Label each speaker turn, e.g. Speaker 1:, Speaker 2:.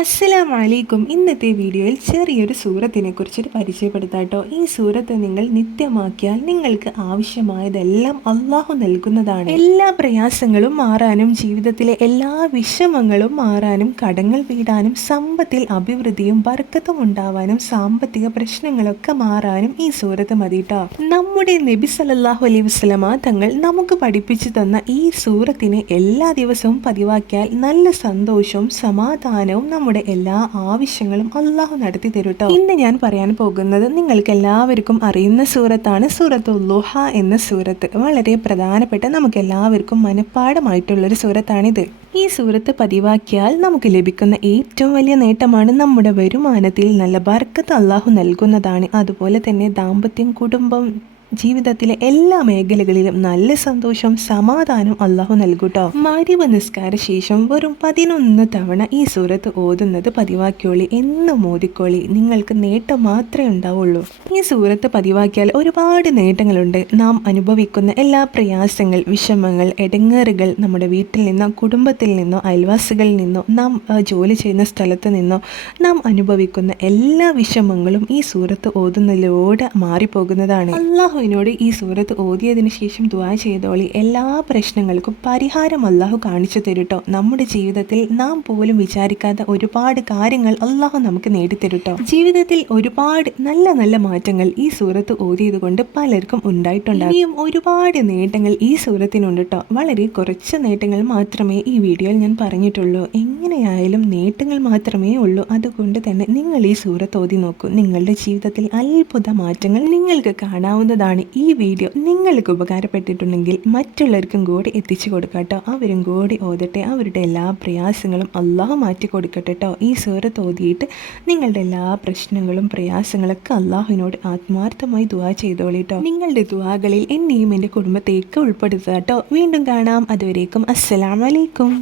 Speaker 1: അസ്സലാമു വലൈക്കും ഇന്നത്തെ വീഡിയോയിൽ ചെറിയൊരു സൂറത്തിനെ കുറിച്ചിട്ട് പരിചയപ്പെടുത്താട്ടോ ഈ സൂറത്ത് നിങ്ങൾ നിത്യമാക്കിയാൽ നിങ്ങൾക്ക് ആവശ്യമായതെല്ലാം അള്ളാഹു നൽകുന്നതാണ്. എല്ലാ പ്രയാസങ്ങളും മാറാനും ജീവിതത്തിലെ എല്ലാ വിഷമങ്ങളും മാറാനും കടങ്ങൾ വീടാനും സമ്പത്തിൽ അഭിവൃദ്ധിയും വർക്കത്തും ഉണ്ടാവാനും സാമ്പത്തിക പ്രശ്നങ്ങളൊക്കെ മാറാനും ഈ സൂറത്ത് മതിട്ടോ നമ്മുടെ നബി സലല്ലാഹു അലൈഹി വസ്ലമ തങ്ങൾ നമുക്ക് പഠിപ്പിച്ചു തന്ന ഈ സൂറത്തിനെ എല്ലാ ദിവസവും പതിവാക്കിയാൽ നല്ല സന്തോഷവും സമാധാനവും നമ്മുടെ എല്ലാ ആവശ്യങ്ങളും അള്ളാഹു നടത്തി തരൂട്ടോ ഇന്ന് ഞാൻ പറയാൻ പോകുന്നത് നിങ്ങൾക്ക് എല്ലാവർക്കും അറിയുന്ന സൂറത്താണ് സൂറത്ത് ലുഹ എന്ന സൂറത്ത്. വളരെ പ്രധാനപ്പെട്ട നമുക്ക് എല്ലാവർക്കും മനഃപ്പാടമായിട്ടുള്ളൊരു സൂറത്താണിത്. ഈ സൂറത്ത് പതിവാക്കിയാൽ നമുക്ക് ലഭിക്കുന്ന ഏറ്റവും വലിയ നേട്ടമാണ് നമ്മുടെ വരുമാനത്തിൽ നല്ല ബർക്കത്ത് അള്ളാഹു നൽകുന്നതാണ്. അതുപോലെ തന്നെ ദാമ്പത്യം കുടുംബം ജീവിതത്തിലെ എല്ലാ മേഖലകളിലും നല്ല സന്തോഷം സമാധാനം അള്ളാഹു നൽകൂട്ടോ. മാരിവ നിസ്കാര ശേഷം വെറും പതിനൊന്ന് തവണ ഈ സൂറത്ത് ഓതുന്നത് പതിവാക്കിയോളി എന്നും ഓതിക്കോളി നിങ്ങൾക്ക് നേട്ടം മാത്രമേ ഉണ്ടാവുള്ളൂ. ഈ സൂറത്ത് പതിവാക്കിയാൽ ഒരുപാട് നേട്ടങ്ങളുണ്ട്. നാം അനുഭവിക്കുന്ന എല്ലാ പ്രയാസങ്ങൾ വിഷമങ്ങൾ എടങ്ങേറുകൾ നമ്മുടെ വീട്ടിൽ നിന്നോ കുടുംബത്തിൽ നിന്നോ അയൽവാസികളിൽ നിന്നോ നാം ജോലി ചെയ്യുന്ന സ്ഥലത്ത് നിന്നോ നാം അനുഭവിക്കുന്ന എല്ലാ വിഷമങ്ങളും ഈ സൂറത്ത് ഓതുന്നതിലൂടെ മാറിപ്പോകുന്നതാണ്. അള്ളാഹു അള്ളാഹുവിനോട് ഈ സൂറത്ത് ഓതിയതിന് ശേഷം ദുവാ ചെയ്തോളി. എല്ലാ പ്രശ്നങ്ങൾക്കും പരിഹാരം അള്ളാഹു കാണിച്ചു തരുട്ടോ. നമ്മുടെ ജീവിതത്തിൽ നാം പോലും വിചാരിക്കാത്ത ഒരുപാട് കാര്യങ്ങൾ അള്ളാഹു നമുക്ക് നേടിത്തരുട്ടോ. ജീവിതത്തിൽ ഒരുപാട് നല്ല നല്ല മാറ്റങ്ങൾ ഈ സൂറത്ത് ഓതിയത് കൊണ്ട് പലർക്കും ഉണ്ടായിട്ടുണ്ട്. ഇനിയും ഒരുപാട് നേട്ടങ്ങൾ ഈ സൂറത്തിനുണ്ട് വളരെ കുറച്ച് നേട്ടങ്ങൾ മാത്രമേ ഈ വീഡിയോയിൽ ഞാൻ പറഞ്ഞിട്ടുള്ളൂ. എങ്ങനെയായാലും നേട്ടങ്ങൾ മാത്രമേ ഉള്ളൂ. അതുകൊണ്ട് തന്നെ നിങ്ങൾ ഈ സൂറത്ത് ഓതി നോക്കൂ. നിങ്ങളുടെ ജീവിതത്തിൽ അത്ഭുത മാറ്റങ്ങൾ നിങ്ങൾക്ക് കാണാവുന്നതാണ്. ആണ് ഈ വീഡിയോ നിങ്ങൾക്ക് ഉപകാരപ്പെട്ടിട്ടുണ്ടെങ്കിൽ മറ്റുള്ളവർക്കും കൂടി എത്തിച്ചു കൊടുക്കട്ടോ അവരും കൂടി ഓതട്ടെ. അവരുടെ എല്ലാ പ്രയാസങ്ങളും അള്ളാഹ് മാറ്റി കൊടുക്കട്ടെട്ടോ ഈ സൂറത്ത് ഓതിയിട്ട് നിങ്ങളുടെ എല്ലാ പ്രശ്നങ്ങളും പ്രയാസങ്ങളൊക്കെ അള്ളാഹുവിനോട് ആത്മാർത്ഥമായി ദുവാ ചെയ്തോളിട്ടോ നിങ്ങളുടെ ദുവാകളിൽ എന്നെയും എന്റെ കുടുംബത്തേക്ക് ഉൾപ്പെടുത്തുക കേട്ടോ വീണ്ടും കാണാം. അതുവരേക്കും അസ്സലാമലൈക്കും